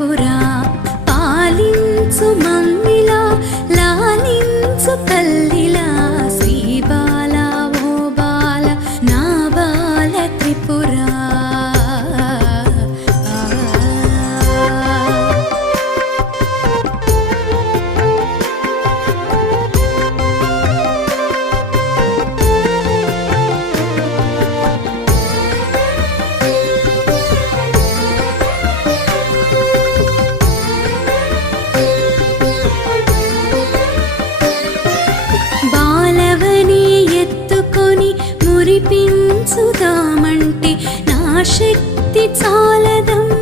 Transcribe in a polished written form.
త్రిపుర పాలించు మమ్మిలా లాలించు తల్లిలా శ్రీ బాల ఓ బాల నా బాల త్రిపుర మురిపించుదామంటే నా శక్తి చాలదం